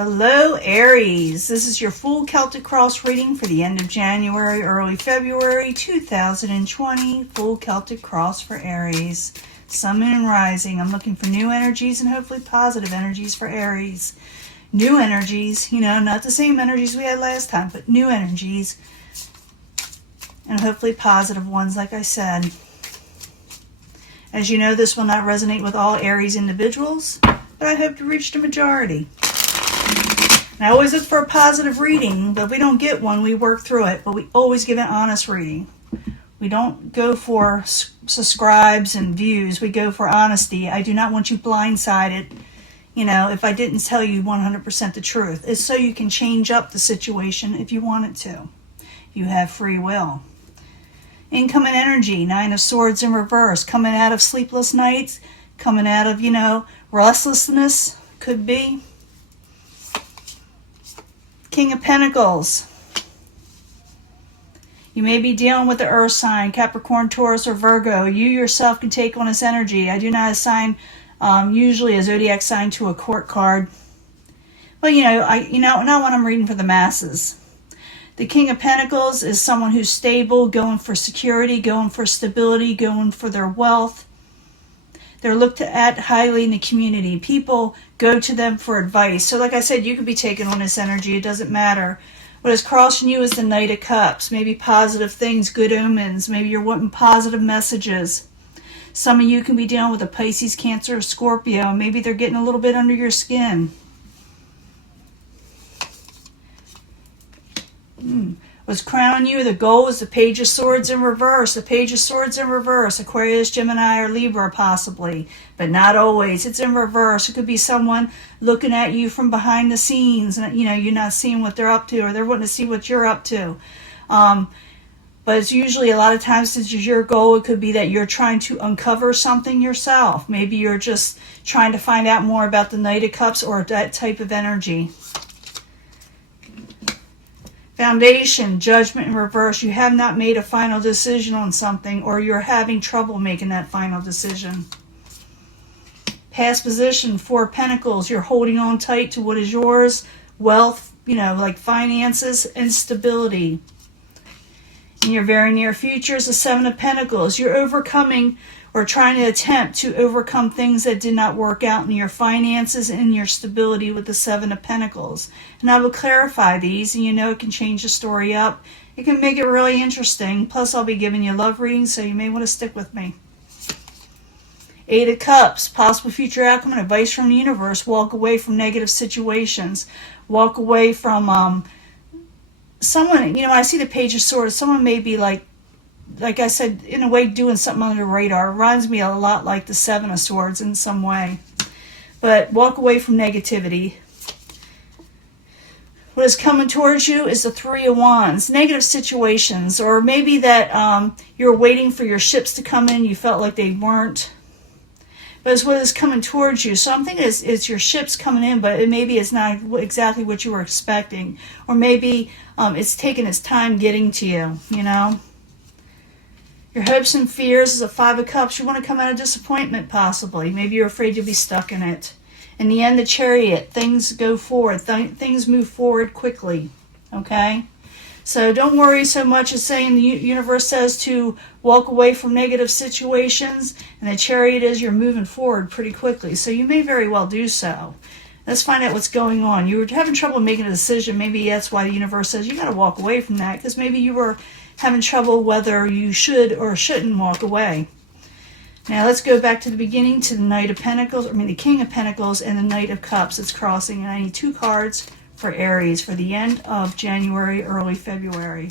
Hello, Aries. This is your full Celtic Cross reading for the end of January, early February 2020. Full Celtic Cross for Aries. Sun, Moon, and Rising. I'm looking for new energies and hopefully positive energies for Aries. New energies, not the same energies we had last time, but new energies. And hopefully positive ones, like I said. As you know, this will not resonate with all Aries individuals, but I hope to reach the majority. And I always look for a positive reading, but if we don't get one, we work through it. But we always give an honest reading. We don't go for subscribes and views. We go for honesty. I do not want you blindsided, if I didn't tell you 100% the truth. It's so you can change up the situation if you want it to. You have free will. Incoming energy, Nine of Swords in reverse. Coming out of sleepless nights. Coming out of, restlessness, could be. King of Pentacles. You may be dealing with the Earth sign, Capricorn, Taurus, or Virgo. You yourself can take on this energy. I do not assign usually a zodiac sign to a court card. But not when I'm reading for the masses. The King of Pentacles is someone who's stable, going for security, going for stability, going for their wealth. They're looked at highly in the community. People go to them for advice. So like I said, you could be taking on this energy. It doesn't matter. What is crossing you is the Knight of Cups. Maybe positive things, good omens. Maybe you're wanting positive messages. Some of you can be dealing with a Pisces, Cancer, or Scorpio. Maybe they're getting a little bit under your skin. What's crowning you, the goal is the Page of Swords in reverse. The Page of Swords in reverse. Aquarius, Gemini, or Libra possibly. But not always. It's in reverse. It could be someone looking at you from behind the scenes. And you're not seeing what they're up to. Or they're wanting to see what you're up to. But it's usually a lot of times since it's your goal, it could be that you're trying to uncover something yourself. Maybe you're just trying to find out more about the Knight of Cups or that type of energy. Foundation, Judgment in reverse. You have not made a final decision on something, or you're having trouble making that final decision. Past position, Four of Pentacles. You're holding on tight to what is yours. Wealth, like finances and stability. In your very near future is the Seven of Pentacles. You're overcoming or trying to attempt to overcome things that did not work out in your finances and your stability with the Seven of Pentacles. And I will clarify these, and it can change the story up. It can make it really interesting. Plus, I'll be giving you love readings, so you may want to stick with me. Eight of Cups, possible future outcome and advice from the universe. Walk away from negative situations. Walk away from someone, when I see the Page of Swords, someone may be like I said, in a way doing something under the radar. It reminds me a lot like the Seven of Swords in some way. But walk away from negativity. What is coming towards you is the Three of Wands. Negative situations, or maybe that you're waiting for your ships to come in. You felt like they weren't. But it's what is coming towards you. So I'm thinking it's your ships coming in, but maybe it's not exactly what you were expecting. Or maybe it's taking its time getting to you, Your hopes and fears is a Five of Cups. You want to come out of disappointment, possibly. Maybe you're afraid you'll be stuck in it. In the end, the Chariot. Things go forward. Things move forward quickly. Okay? So don't worry so much as saying the universe says to walk away from negative situations. And the Chariot is you're moving forward pretty quickly. So you may very well do so. Let's find out what's going on. You were having trouble making a decision. Maybe that's why the universe says you got to walk away from that. Because maybe you were having trouble whether you should or shouldn't walk away. Now let's go back to the beginning to the Knight of Pentacles, the King of Pentacles and the Knight of Cups. It's crossing, and I need 2 cards for Aries for the end of January, early February.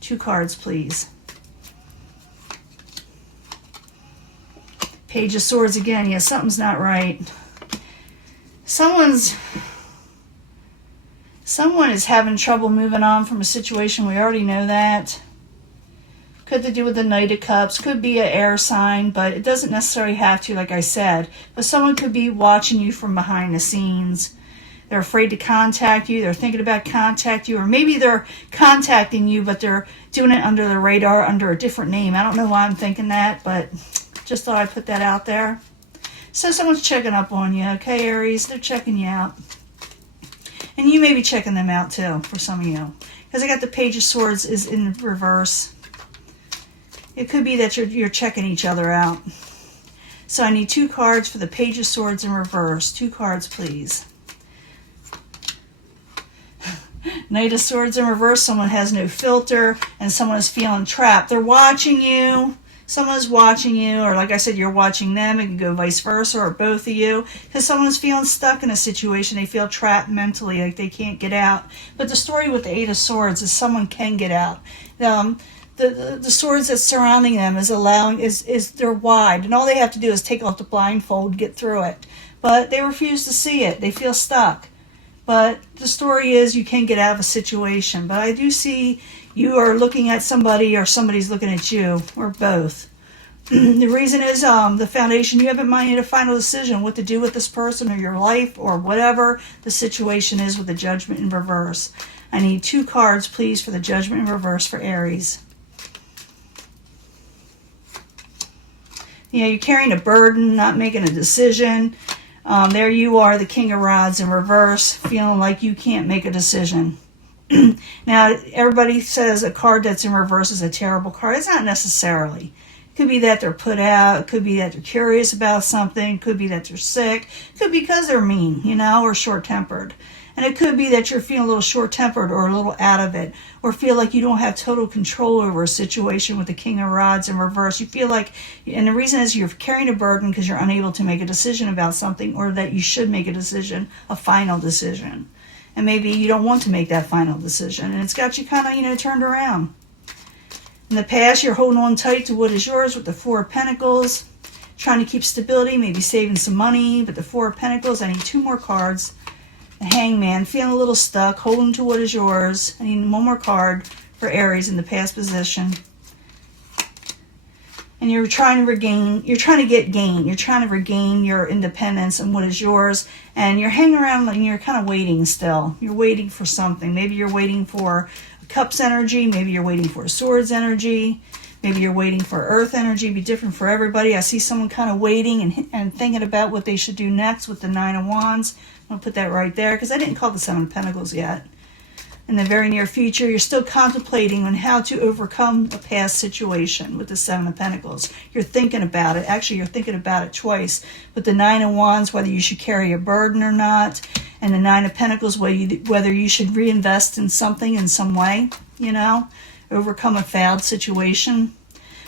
2 cards, please. Page of Swords again. Yeah, something's not right. Someone is having trouble moving on from a situation. We already know that. Could to do with the Knight of Cups. Could be an air sign, but it doesn't necessarily have to, like I said. But someone could be watching you from behind the scenes. They're afraid to contact you. They're thinking about contact you. Or maybe they're contacting you, but they're doing it under the radar, under a different name. I don't know why I'm thinking that, but just thought I'd put that out there. So someone's checking up on you, okay, Aries? They're checking you out. And you may be checking them out too, for some of you. Because I got the Page of Swords is in reverse. It could be that you're checking each other out. So I need 2 cards for the Page of Swords in reverse. 2 cards, please. Knight of Swords in reverse. Someone has no filter and someone is feeling trapped. They're watching you. Someone's watching you, or like I said, you're watching them. It can go vice versa, or both of you, because someone's feeling stuck in a situation. They feel trapped mentally, like they can't get out. But the story with the 8 of Swords is someone can get out. The swords that's surrounding them is they're wide, and all they have to do is take off the blindfold, get through it. But they refuse to see it. They feel stuck. But the story is you can get out of a situation. But I do see you are looking at somebody or somebody's looking at you, or both. The reason is the foundation, you haven't made a final decision what to do with this person or your life or whatever the situation is with the Judgment in reverse. I need 2 cards, please, for the Judgment in reverse for Aries. You're carrying a burden, not making a decision. There you are, the King of Rods in reverse, feeling like you can't make a decision. Now, everybody says a card that's in reverse is a terrible card. It's not necessarily. It could be that they're put out. It could be that they're curious about something. It could be that they're sick. It could be because they're mean, or short-tempered. And it could be that you're feeling a little short-tempered or a little out of it, or feel like you don't have total control over a situation with the King of Rods in reverse. You feel like, and the reason is you're carrying a burden because you're unable to make a decision about something, or that you should make a decision, a final decision. And maybe you don't want to make that final decision, and it's got you kind of, turned around. In the past, you're holding on tight to what is yours with the 4 of Pentacles, trying to keep stability, maybe saving some money, but the 4 of Pentacles, I need 2 more cards. The Hangman, feeling a little stuck, holding to what is yours. I need 1 more card for Aries in the past position. And you're trying to regain your independence and what is yours. And you're hanging around and you're kind of waiting still. You're waiting for something. Maybe you're waiting for a Cups energy. Maybe you're waiting for a Swords energy. Maybe you're waiting for Earth energy. Be different for everybody. I see someone kind of waiting and thinking about what they should do next with the 9 of Wands. I'll put that right there because I didn't call the 7 of Pentacles yet. In the very near future, you're still contemplating on how to overcome a past situation with the 7 of Pentacles. You're thinking about it. Actually, you're thinking about it twice. With the 9 of Wands, whether you should carry a burden or not. And the 9 of Pentacles, whether you should reinvest in something in some way, overcome a failed situation.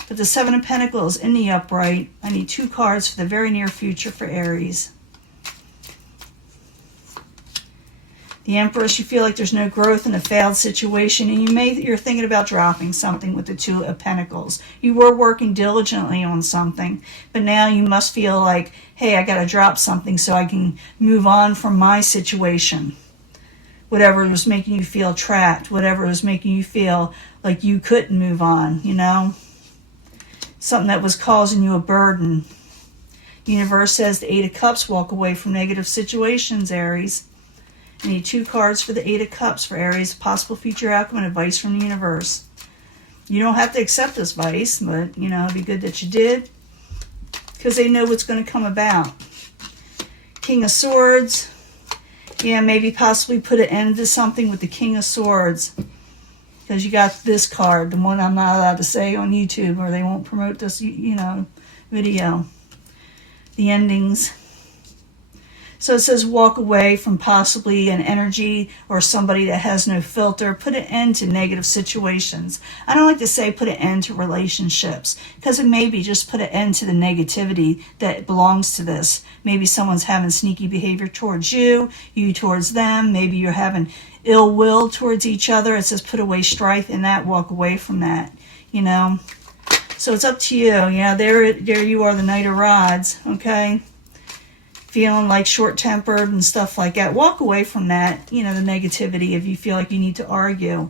But the 7 of Pentacles in the upright, I need 2 cards for the very near future for Aries. The Empress, you feel like there's no growth in a failed situation, and you're thinking about dropping something with the 2 of Pentacles. You were working diligently on something, but now you must feel like, hey, I got to drop something so I can move on from my situation. Whatever was making you feel trapped, whatever was making you feel like you couldn't move on, Something that was causing you a burden. Universe says the 8 of Cups, walk away from negative situations, Aries. I need 2 cards for the 8 of Cups for Aries, possible future outcome and advice from the universe. You don't have to accept this advice, but, it'd be good that you did, because they know what's going to come about. King of Swords. Yeah, maybe possibly put an end to something with the King of Swords, because you got this card, the one I'm not allowed to say on YouTube, or they won't promote this, video. The endings. So it says walk away from possibly an energy or somebody that has no filter. Put an end to negative situations. I don't like to say put an end to relationships, because it may be just put an end to the negativity that belongs to this. Maybe someone's having sneaky behavior towards you, you towards them. Maybe you're having ill will towards each other. It says put away strife in that, walk away from that, So it's up to you. There you are, the Knight of Rods, okay? Feeling like short-tempered and stuff like that. Walk away from that, the negativity if you feel like you need to argue.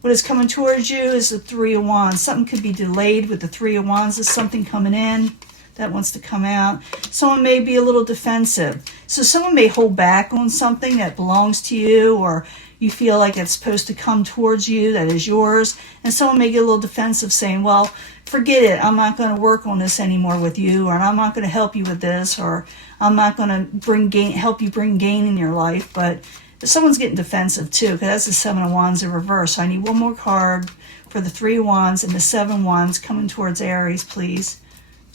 What is coming towards you is the 3 of Wands. Something could be delayed with the 3 of Wands. There's something coming in that wants to come out. Someone may be a little defensive. So someone may hold back on something that belongs to you, or you feel like it's supposed to come towards you, that is yours. And someone may get a little defensive saying, well, forget it. I'm not going to work on this anymore with you, or I'm not going to help you with this, or I'm not going to help you bring gain in your life, but someone's getting defensive too, because that's the Seven of Wands in reverse. So I need one more card for the Three of Wands and the Seven of Wands coming towards Aries, please.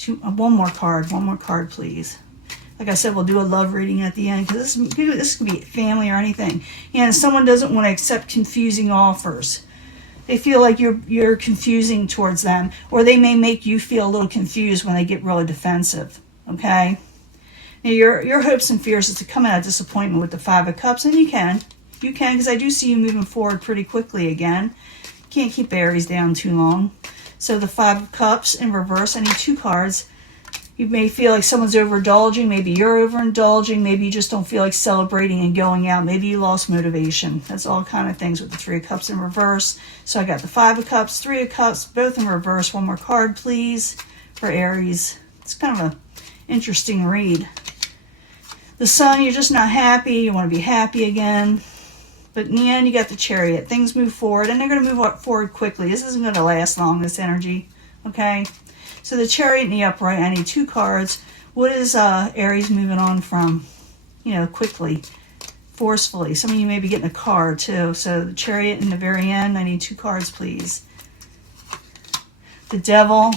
One more card, please. Like I said, we'll do a love reading at the end, because this could be family or anything. And someone doesn't want to accept confusing offers. They feel like you're confusing towards them, or they may make you feel a little confused when they get really defensive. Okay? Now your hopes and fears is to come out of disappointment with the Five of Cups, and you can, because I do see you moving forward pretty quickly again. Can't keep Aries down too long. So the Five of Cups in reverse. I need 2 cards. You may feel like someone's overindulging. Maybe you're overindulging. Maybe you just don't feel like celebrating and going out. Maybe you lost motivation. That's all kind of things with the Three of Cups in reverse. So I got the Five of Cups, Three of Cups, both in reverse. One more card, please, for Aries. It's kind of an interesting read. The Sun, you're just not happy. You want to be happy again. But in the end, you got the Chariot. Things move forward, and they're going to move forward quickly. This isn't going to last long, this energy. Okay? So the Chariot in the upright, I need 2 cards. What is Aries moving on from? Quickly, forcefully. Some of you may be getting a car too. So the Chariot in the very end, I need 2 cards, please. The Devil,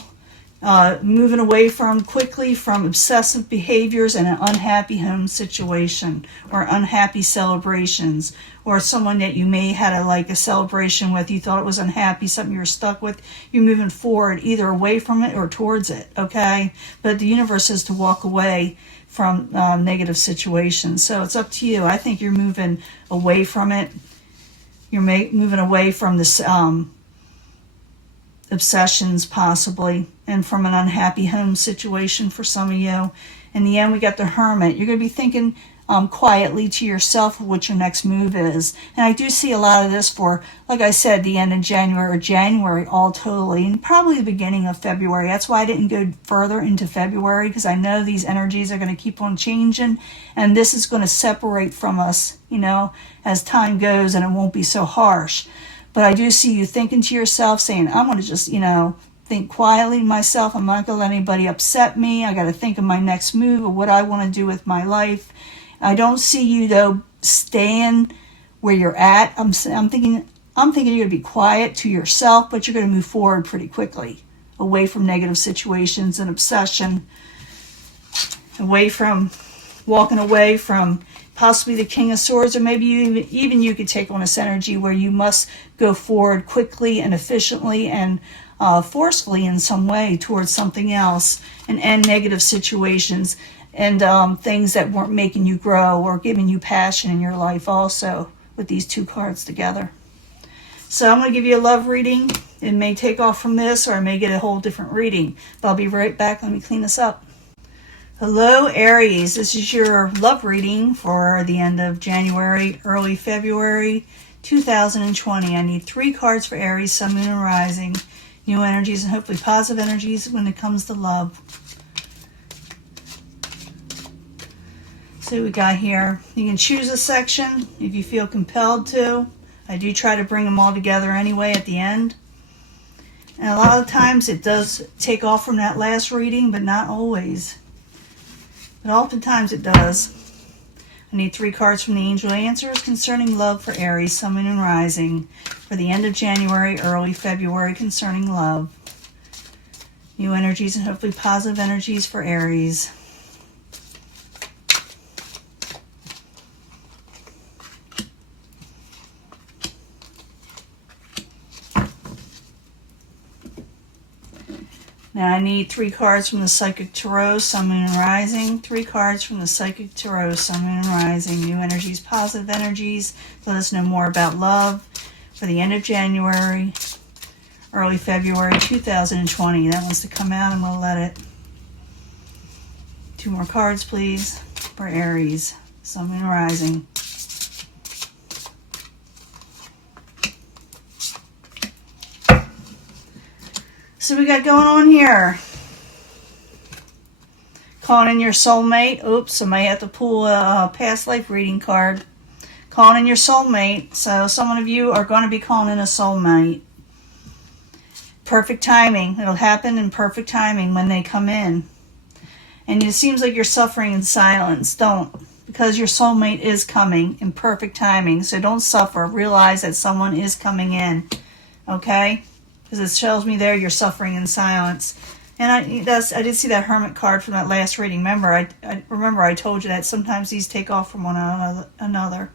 moving away quickly from obsessive behaviors and an unhappy home situation, or unhappy celebrations, or someone that you may had a celebration with, you thought it was unhappy, something you were stuck with. You're moving forward, either away from it or towards it, okay? But the universe says to walk away from negative situations, so it's up to you. I think you're moving away from it. You're moving away from this obsessions, possibly, and from an unhappy home situation for some of you. In the end, we got the Hermit. You're going to be thinking quietly to yourself what your next move is. And I do see a lot of this for, like I said, the end of January, or January all totally, and probably the beginning of February. That's why I didn't go further into February, because I know these energies are going to keep on changing, and this is going to separate from us, as time goes, and it won't be so harsh. But I do see you thinking to yourself, saying, I'm going to just, think quietly to myself. I'm not going to let anybody upset me. I got to think of my next move, or what I want to do with my life. I don't see you, though, staying where you're at. I'm thinking you're going to be quiet to yourself, but you're going to move forward pretty quickly, away from negative situations and obsession, walking away from possibly the King of Swords, or maybe even you could take on this energy where you must go forward quickly and efficiently and forcefully in some way towards something else, and end negative situations and things that weren't making you grow or giving you passion in your life also, with these 2 cards together. So I'm going to give you a love reading. It may take off from this, or I may get a whole different reading, but I'll be right back. Let me clean this up. Hello, Aries. This is your love reading for the end of January, early February 2020. I need 3 cards for Aries, Sun, Moon, and Rising. New energies and hopefully positive energies when it comes to love. So what we got here. You can choose a section if you feel compelled to. I do try to bring them all together anyway at the end. And a lot of times it does take off from that last reading, but not always. But oftentimes it does. I need 3 cards from the Angel Answers concerning love for Aries, Sun, Moon, and Rising for the end of January, early February concerning love. New energies and hopefully positive energies for Aries. Now I need 3 cards from the Psychic Tarot, Sun, Moon, and Rising. 3 cards from the Psychic Tarot, Sun, Moon, and Rising. New energies, positive energies. Let us know more about love for the end of January, early February 2020. That wants to come out, and we'll let it. 2 more cards, please, for Aries, Sun, Moon, and Rising. So we got going on here. Calling in your soulmate. Oops, I may have to pull a past life reading card. Calling in your soulmate. So some of you are going to be calling in a soulmate. Perfect timing. It'll happen in perfect timing when they come in. and it seems like you're suffering in silence. Don't, because your soulmate is coming in perfect timing. So don't suffer. Realize that someone is coming in, okay? Because it tells me there you're suffering in silence. And I did see that Hermit card from that last reading. Remember, I told you that sometimes these take off from one another.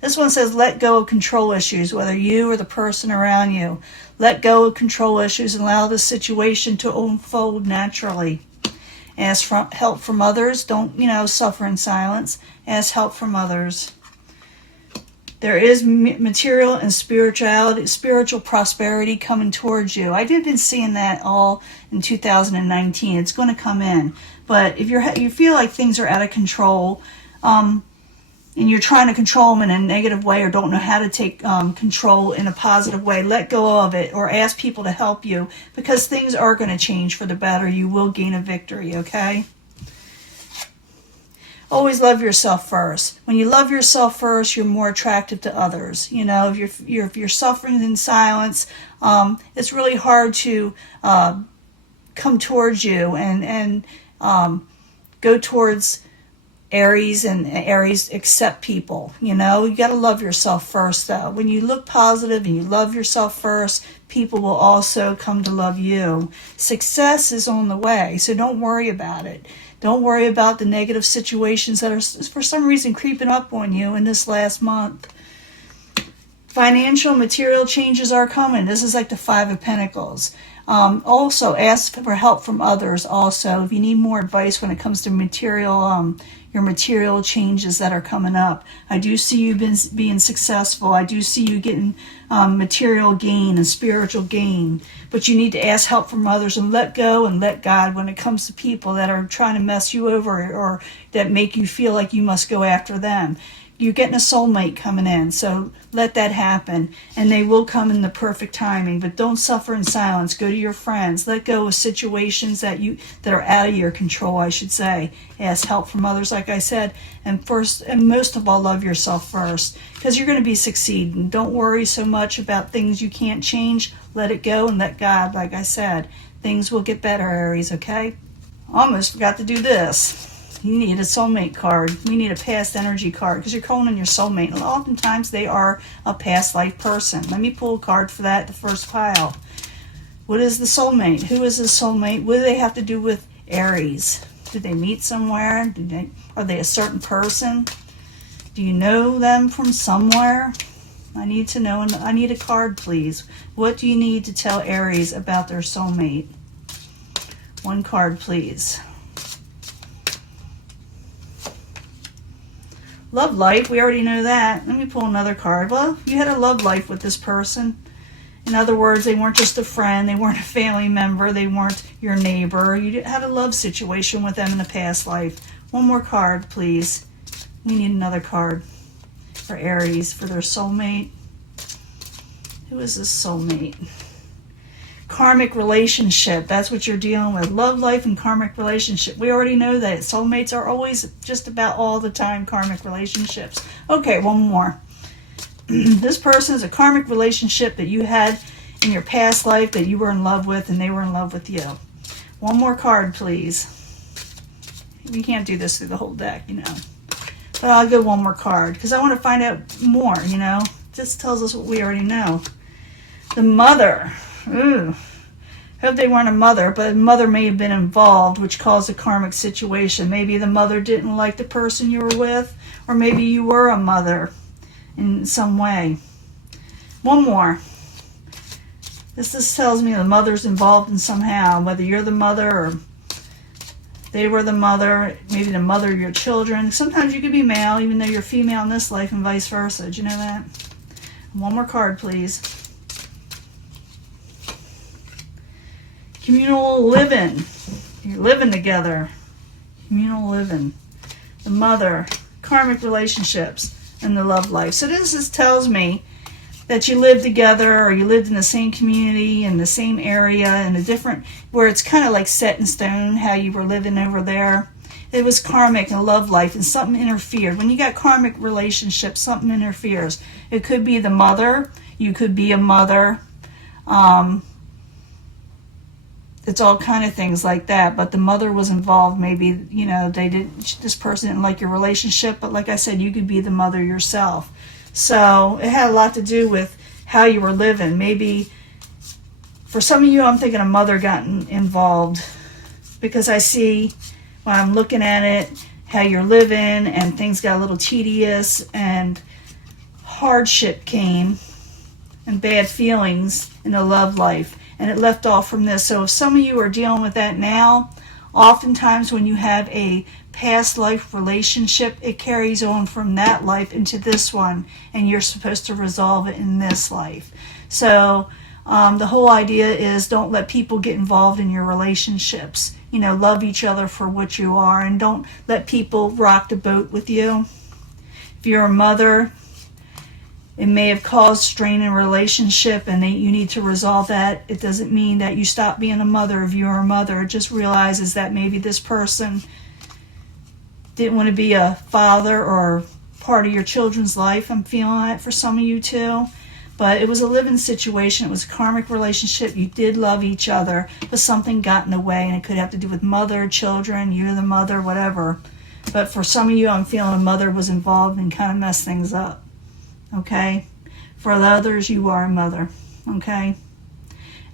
This one says, let go of control issues, whether you or the person around you. Let go of control issues and allow the situation to unfold naturally. Ask for help from others. Don't, suffer in silence. Ask help from others. There is material and spiritual prosperity coming towards you. I did been seeing that all in 2019. It's going to come in. But if you feel like things are out of control, and you're trying to control them in a negative way or don't know how to take control in a positive way, let go of it or ask people to help you, because things are going to change for the better. You will gain a victory, okay? Always love yourself first. When you love yourself first, you're more attractive to others. If you're suffering in silence, it's really hard to come towards you and go towards Aries, and Aries accept people. You got to love yourself first, though. When you look positive and you love yourself first, people will also come to love you. Success is on the way, so don't worry about it. Don't worry about the negative situations that are for some reason creeping up on you in this last month. Financial, material changes are coming. This is like the Five of Pentacles. Also, ask for help from others. Also, if you need more advice when it comes to your material changes that are coming up. I do see you being successful. I do see you getting material gain and spiritual gain. But you need to ask help from others and let go and let God when it comes to people that are trying to mess you over or that make you feel like you must go after them. You're getting a soulmate coming in, so let that happen, and they will come in the perfect timing. But don't suffer in silence. Go to your friends. Let go of situations that are out of your control, I should say. Ask help from others, like I said, and first and most of all, love yourself first, because you're going to be succeeding. Don't worry so much about things you can't change. Let it go and let God, like I said. Things will get better, Aries, okay? Almost forgot to do this. You need a soulmate card. We need a past energy card because you're calling in your soulmate. And oftentimes they are a past life person. Let me pull a card for that, the first pile. What is the soulmate? Who is the soulmate? What do they have to do with Aries? Did they meet somewhere? Are they a certain person? Do you know them from somewhere? I need to know. I need a card, please. What do you need to tell Aries about their soulmate? One card, please. Love life, we already know that. Let me pull another card. Well, you had a love life with this person. In other words, they weren't just a friend, they weren't a family member, they weren't your neighbor. You had a love situation with them in a past life. One more card, please. We need another card for Aries, for their soulmate. Who is this soulmate? Karmic relationship. That's what you're dealing with. Love life and karmic relationship. We already know that. Soulmates are always just about all the time karmic relationships. Okay, one more. This person is a karmic relationship that you had in your past life that you were in love with and they were in love with you. One more card, please. We can't do this through the whole deck, But I'll go one more card because I want to find out more, Just tells us what we already know. The Mother. Ooh. Hope they weren't a mother, but a mother may have been involved, which caused a karmic situation. Maybe the mother didn't like the person you were with, or maybe you were a mother in some way. One more. This just tells me the mother's involved in somehow, whether you're the mother or they were the mother, maybe the mother of your children. Sometimes you could be male, even though you're female in this life, and vice versa. Did you know that? One more card, please. Communal living. You're living together. Communal living. The Mother. Karmic relationships. And the love life. So this just tells me that you live together or you lived in the same community, in the same area, in a different, where it's kind of like set in stone how you were living over there. It was karmic and love life and something interfered. When you got karmic relationships, something interferes. It could be the mother. You could be a mother. it's all kind of things like that. But the mother was involved. Maybe, you know, this person didn't like your relationship, but like I said, you could be the mother yourself. So it had a lot to do with how you were living. Maybe for some of you, I'm thinking a mother got involved, because I see when I'm looking at it how you're living and things got a little tedious and hardship came and bad feelings in the love life, and it left off from this. So if some of you are dealing with that now, oftentimes when you have a past life relationship, it carries on from that life into this one, and you're supposed to resolve it in this life. So the whole idea is, don't let people get involved in your relationships. You know, love each other for what you are, and don't let people rock the boat with you. If you're a mother, it may have caused strain in a relationship, and you need to resolve that. It doesn't mean that you stop being a mother if you're a mother. It just realizes that maybe this person didn't want to be a father or part of your children's life. I'm feeling it for some of you too. But it was a living situation. It was a karmic relationship. You did love each other, but something got in the way, and it could have to do with mother, children, you the mother, whatever. But for some of you, I'm feeling a mother was involved and kind of messed things up. Okay? For the others, you are a mother. Okay?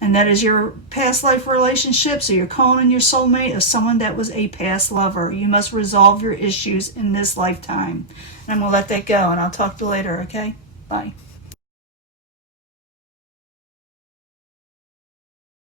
And that is your past life relationship. So you're calling in your soulmate as someone that was a past lover. You must resolve your issues in this lifetime. And I'm going to let that go, and I'll talk to you later, okay? Bye.